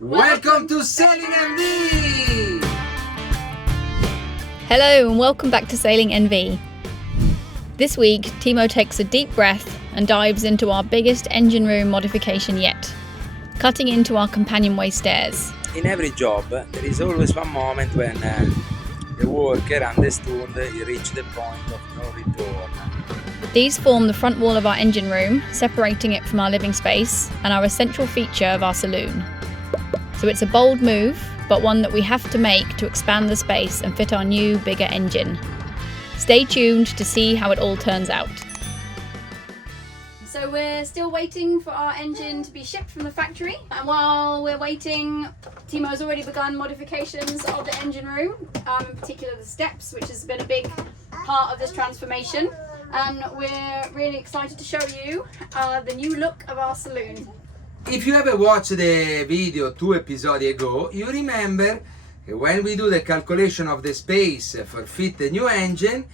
Welcome to Sailing NV! Hello and welcome back to Sailing NV. This week, Timo takes a deep breath and dives into our biggest engine room modification yet, cutting into our companionway stairs. In every job, there is always one moment when the worker understood he reached the point of no return. These form the front wall of our engine room, separating it from our living space, and are a central feature of our saloon. So it's a bold move, but one that we have to make to expand the space and fit our new, bigger engine. Stay tuned to see how it all turns out. So we're still waiting for our engine to be shipped from the factory, and while we're waiting, Timo has already begun modifications of the engine room, in particular the steps, which has been a big part of this transformation, and we're really excited to show you the new look of our saloon. If you ever watched the video 2 episodes ago, you remember when we do the calculation of the space for fit the new engine,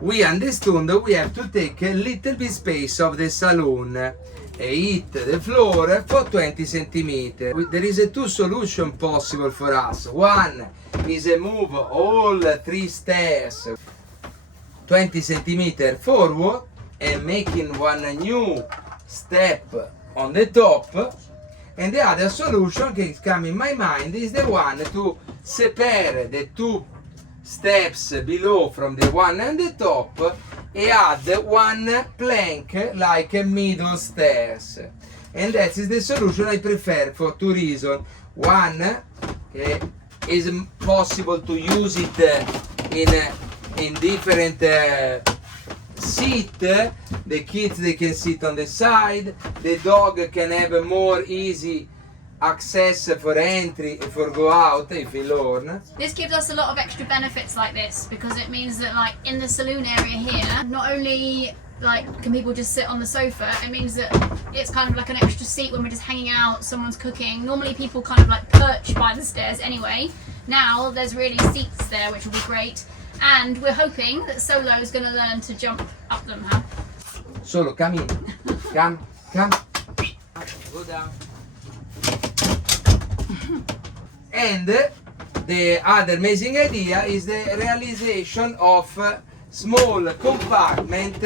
we understood that we have to take a little bit space of the saloon and hit the floor for 20 centimeters. There is a 2 solution possible for us. One is a move all 3 stairs 20 centimeters forward and making one new step on the top, and the other solution that comes in my mind is the one to separate the 2 steps below from the one on the top and add one plank like a middle stairs. And that is the solution I prefer for 2 reasons. One, is possible to use it in different seat. The kids, they can sit on the side, the dog can have a more easy access for entry for go out if he learn. This gives us a lot of extra benefits like this, because it means that like in the saloon area here, not only like can people just sit on the sofa, it means that it's kind of like an extra seat when we're just hanging out, someone's cooking. Normally people kind of like perch by the stairs anyway. Now there's really seats there, which will be great. And we're hoping that Solo is going to learn to jump up them, huh? Solo, come in. Come. Go down. And the other amazing idea is the realization of small compartment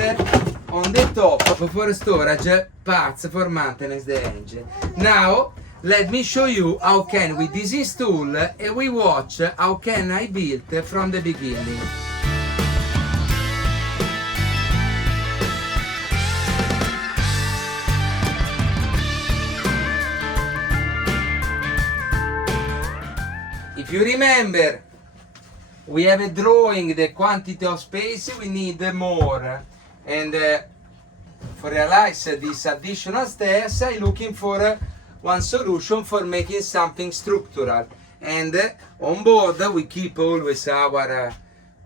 on the top for storage parts for maintenance the engine. Now, let me show you how can we disinstall and we watch how can I build from the beginning. If you remember, we have a drawing the quantity of space we need more, and for realize this additional stairs I'm looking for one solution for making something structural. And on board we keep always our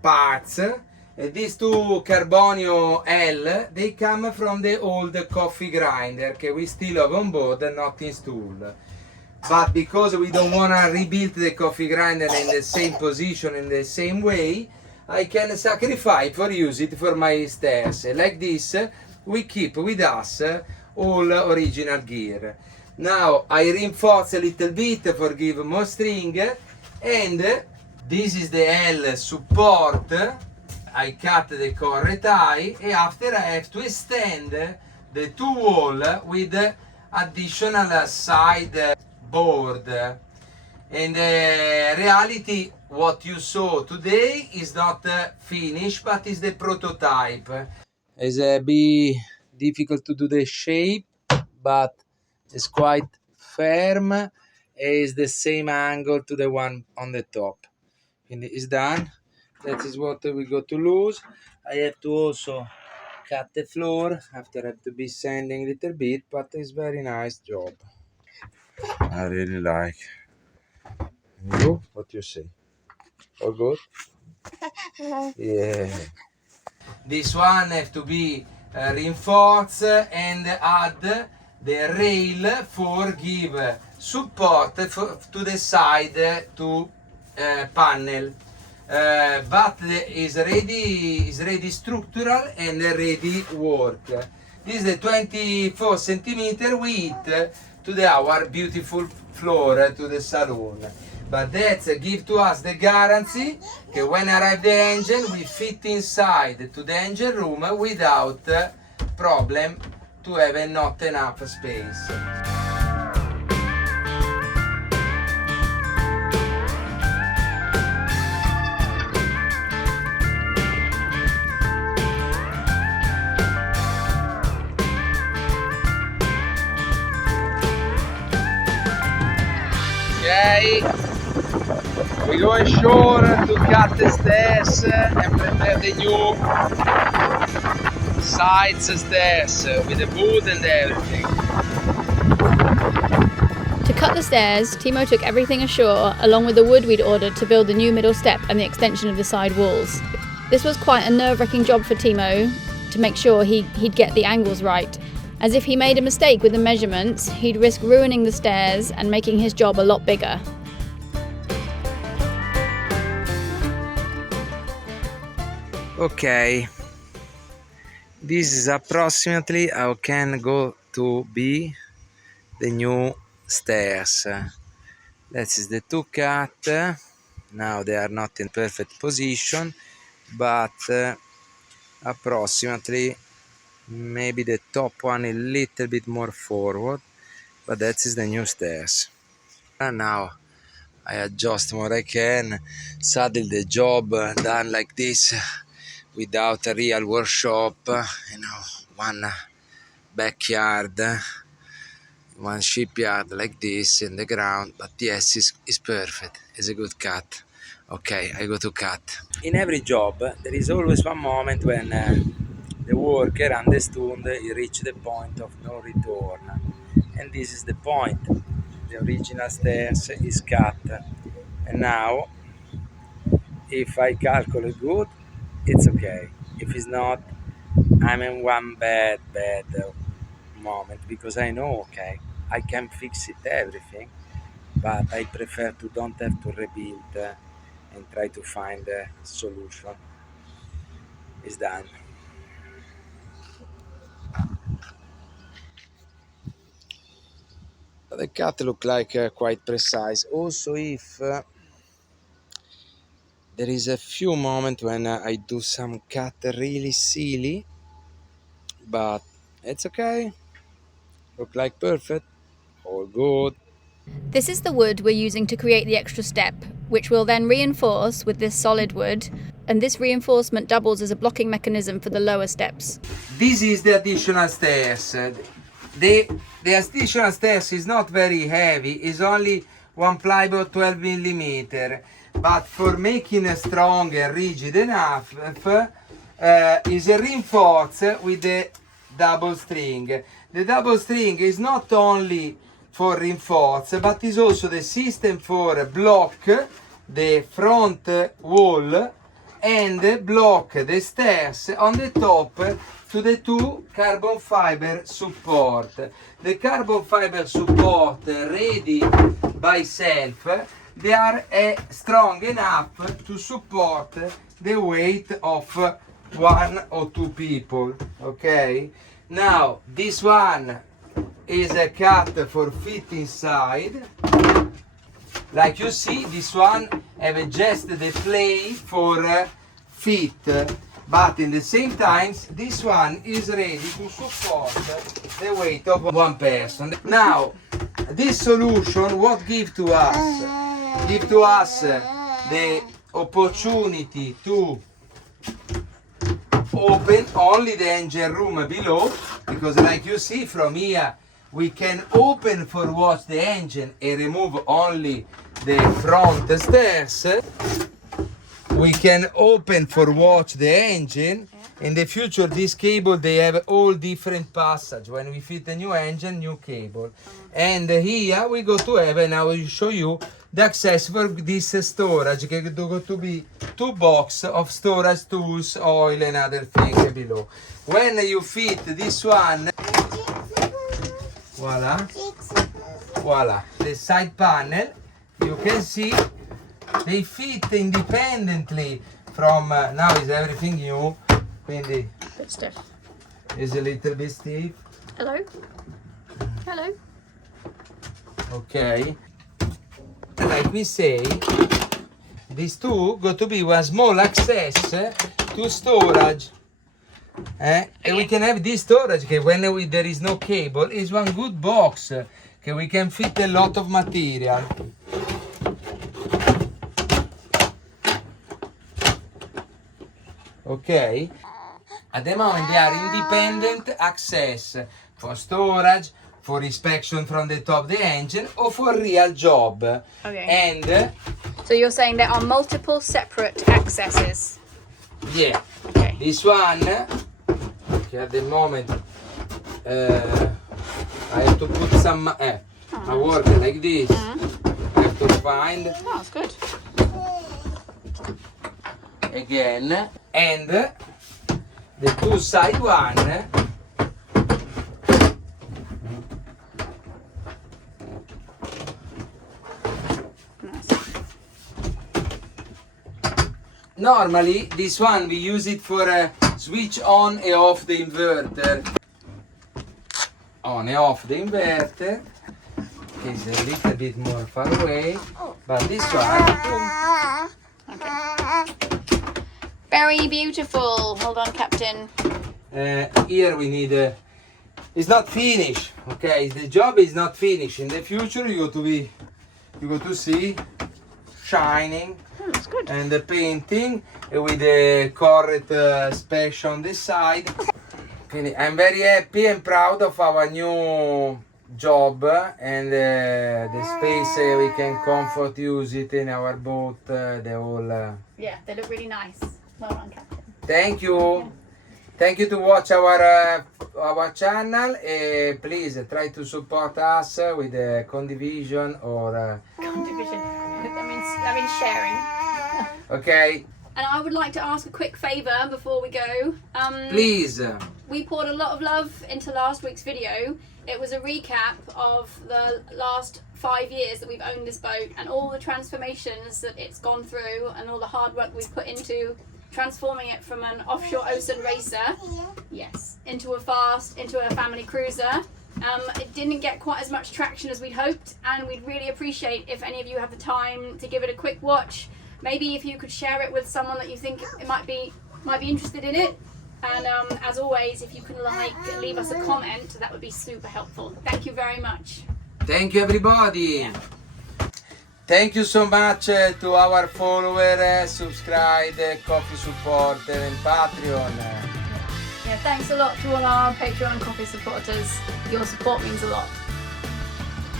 parts. These 2 Carbonio L, they come from the old coffee grinder that we still have on board and not installed. But because we don't want to rebuild the coffee grinder in the same position in the same way, I can sacrifice for use it for my stairs. Like this, we keep with us all original gear. Now I reinforce a little bit for give more string, and this is the L support. I cut the core tie, and after I have to extend the 2 wall with additional side board. And reality what you saw today is not finished, but is the prototype. It's a bit difficult to do the shape, but it's quite firm. It's the same angle to the one on the top. And it's done. That is what we got to lose. I have to also cut the floor after I have to be sanding a little bit, but it's very nice job. I really like. You? What you say? All good? Yeah. This one have to be reinforced and add the rail for give support to the side to panel. But is ready structural and ready work. This is the 24 centimeter width to our beautiful floor to the saloon. But that's give to us the guarantee that when arrive the engine, we fit inside to the engine room without problem to have not enough space. Okay, we go ashore to cut the stairs and prepare the new sides stairs with the wood and everything. To cut the stairs, Timo took everything ashore along with the wood we'd ordered to build the new middle step and the extension of the side walls. This was quite a nerve-wracking job for Timo to make sure he'd get the angles right, as if he made a mistake with the measurements, he'd risk ruining the stairs and making his job a lot bigger. Okay, this is approximately how can go to be the new stairs. That is the two cut. Now they are not in perfect position, but approximately maybe the top one a little bit more forward, but that is the new stairs. And now I adjust more I can. Sadly the job done like this without a real workshop, one backyard, one shipyard like this in the ground, but yes, it's perfect, it's a good cut. Okay, I go to cut. In every job there is always one moment when the worker understood he reached the point of no return, and this is the point. The original stairs is cut, and now if I calculate good, it's okay. If it's not, I'm in one bad moment, because I know, okay, I can fix it everything, but I prefer to don't have to rebuild and try to find a solution. It's done. The cut look like quite precise. Also, if there is a few moments when I do some cut really silly, but it's okay. Look like perfect. All good. This is the wood we're using to create the extra step, which we'll then reinforce with this solid wood, and this reinforcement doubles as a blocking mechanism for the lower steps. This is the additional stairs. The additional stairs is not very heavy, it's only one plywood 12 millimeter, but for making it strong and rigid enough, is reinforced with the double string. The double string is not only for reinforce, but is also the system for block the front wall and block the stairs on the top to the two carbon fiber support. The carbon fiber support ready by self, they are strong enough to support the weight of one or two people. Okay, now this one is a cut for fit inside. Like you see, this one have just the play for fit, but in the same time this one is ready to support the weight of one person. Now this solution what give to us? Give to us the opportunity to open only the engine room below, because like you see from here we can open for watch the engine and remove only the front stairs. We can open for watch the engine. In the future this cable they have all different passage. When we fit a new engine, new cable. And here we go to have, and I will show you the access for this storage. It's going to be two box of storage tools, oil and other things below. When you fit this one, voila, the side panel, you can see they fit independently from, now is everything new, quindi Bit stiff. is a little bit stiff. Hello? Hello? Okay, like we say, these two got to be one small access to storage. And we can have this storage okay, when there is no cable. Is one good box okay, we can fit a lot of material. Okay, at the moment they are independent access for storage, for inspection from the top of the engine, or for real job. Okay. And So you're saying there are multiple separate accesses? yeah, Okay. this one okay, at the moment I have to put some I work like this. I have to find Oh, that's good. again, and the two side one normally this one we use it for switch on and off the inverter. On and off the inverter. It's a little bit more far away, but this one Very beautiful. Hold on, Captain. here we need it's not finished, okay, the job is not finished. In the future you go to see shining That's good. and the painting with the correct space on the side. I'm very happy and proud of our new job and the space we can comfort use it in our boat. The whole. Yeah, they look really nice. Well done, Captain. Thank you. Thank you to watch our channel. Please try to support us with a condivision or. Division. That means sharing. Okay. And I would like to ask a quick favour before we go. Please. We poured a lot of love into last week's video. It was a recap of the last 5 years that we've owned this boat and all the transformations that it's gone through and all the hard work we've put into transforming it from an offshore ocean racer, yes, into a family cruiser. It didn't get quite as much traction as we'd hoped, and we'd really appreciate if any of you have the time to give it a quick watch. Maybe if you could share it with someone that you think it might be interested in it. And as always, if you can leave us a comment, that would be super helpful. Thank you very much. Thank you, everybody. Thank you so much to our followers, subscribe, coffee supporter, and Patreon. Yeah, thanks a lot to all our Patreon and coffee supporters. Your support means a lot.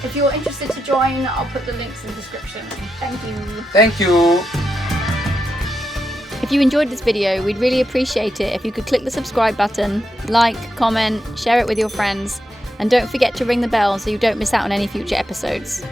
If you're interested to join, I'll put the links in the description. Thank you. Thank you. If you enjoyed this video, we'd really appreciate it if you could click the subscribe button, like, comment, share it with your friends, and don't forget to ring the bell so you don't miss out on any future episodes.